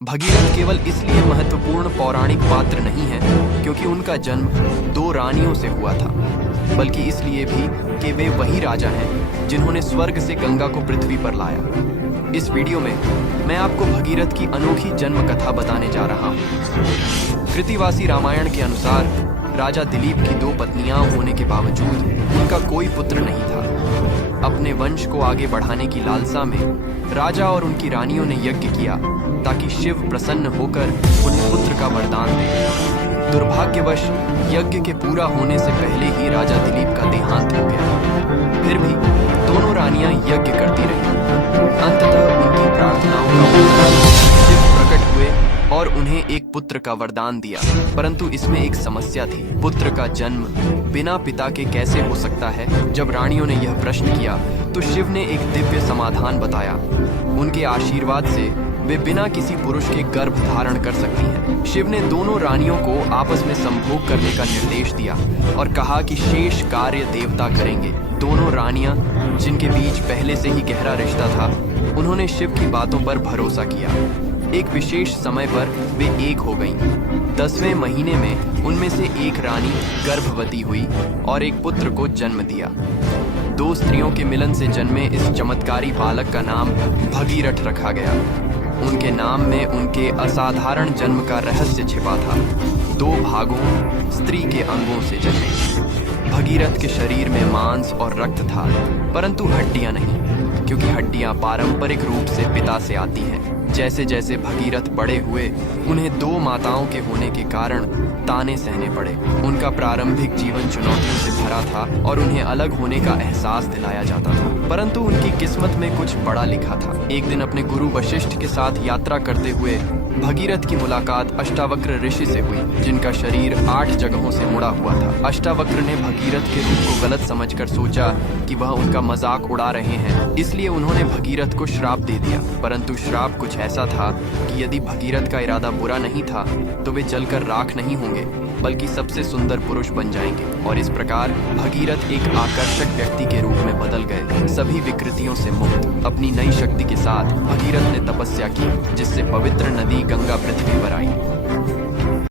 भगीरथ केवल इसलिए महत्वपूर्ण पौराणिक पात्र नहीं है क्योंकि उनका जन्म दो रानियों से हुआ था, बल्कि इसलिए भी कि वे वही राजा हैं जिन्होंने स्वर्ग से गंगा को पृथ्वी पर लाया। इस वीडियो में मैं आपको भगीरथ की अनोखी जन्म कथा बताने जा रहा हूँ। कृतिवासी रामायण के अनुसार राजा दिलीप की दो पत्नियां होने के बावजूद उनका कोई पुत्र नहीं था। अपने वंश को आगे बढ़ाने की लालसा में राजा और उनकी रानियों ने यज्ञ किया ताकि शिव प्रसन्न होकर उन्हें पुत्र का वरदान दे। दुर्भाग्यवश यज्ञ के पूरा होने से पहले ही राजा दिलीप का देहांत हो गया। फिर भी दोनों रानियां यज्ञ करती रहीं। अंततः उनकी प्रार्थनाओं का उत्तर शिव प्रकट हुए और उन्हें एक पुत्र का वरदान दिया। परंतु इसमें एक समस्या थी। पुत्र का जन्म बिना पिता के कैसे हो सकता है? जब रानियों ने यह प्रश्न किया तो शिव ने एक दिव्य समाधान बताया। उनके आशीर्वाद से वे बिना किसी पुरुष के गर्भ धारण कर सकती हैं। शिव ने दोनों रानियों को आपस में संभोग करने का निर्देश दिया और कहा कि शेष कार्य देवता करेंगे। दोनों रानियां, जिनके बीच पहले से ही गहरा रिश्ता था, उन्होंने शिव की बातों पर भरोसा किया। एक विशेष समय पर वे एक हो गईं। 10वें महीने में उनमें से एक रानी गर्भवती हुई और एक पुत्र को जन्म दिया। दो स्त्रियों के मिलन से जन्मे इस चमत्कारी बालक का नाम भगीरथ रखा गया। उनके नाम में उनके असाधारण जन्म का रहस्य छिपा था। दो भागों, स्त्री के अंगों से जन्मे। भगीरथ के शरीर में मांस और रक्त था, परंतु हड्डियां नहीं, क्योंकि हड्डियां पारंपरिक रूप से पिता से आती हैं। जैसे जैसे भगीरथ बड़े हुए, उन्हें दो माताओं के होने के कारण ताने सहने पड़े। उनका प्रारंभिक जीवन चुनौतियों से भरा था और उन्हें अलग होने का एहसास दिलाया जाता था, परंतु उनकी किस्मत में कुछ बड़ा लिखा था। एक दिन अपने गुरु वशिष्ठ के साथ यात्रा करते हुए भगीरथ की मुलाकात अष्टावक्र ऋषि से हुई, जिनका शरीर 8 जगहों से मुड़ा हुआ था। अष्टावक्र ने भगीरथ के रूप को गलत समझकर सोचा कि वह उनका मजाक उड़ा रहे हैं, इसलिए उन्होंने भगीरथ को श्राप दे दिया। परंतु श्राप कुछ ऐसा था कि यदि भगीरथ का इरादा बुरा नहीं था तो वे जलकर राख नहीं होंगे, बल्कि सबसे सुंदर पुरुष बन जाएंगे। और इस प्रकार भगीरथ एक आकर्षक व्यक्ति के रूप में बदल गए, सभी विकृतियों से मुक्त। अपनी नई शक्ति के साथ भगीरथ ने तपस्या की, जिससे पवित्र नदी गंगा पृथ्वी पर आई।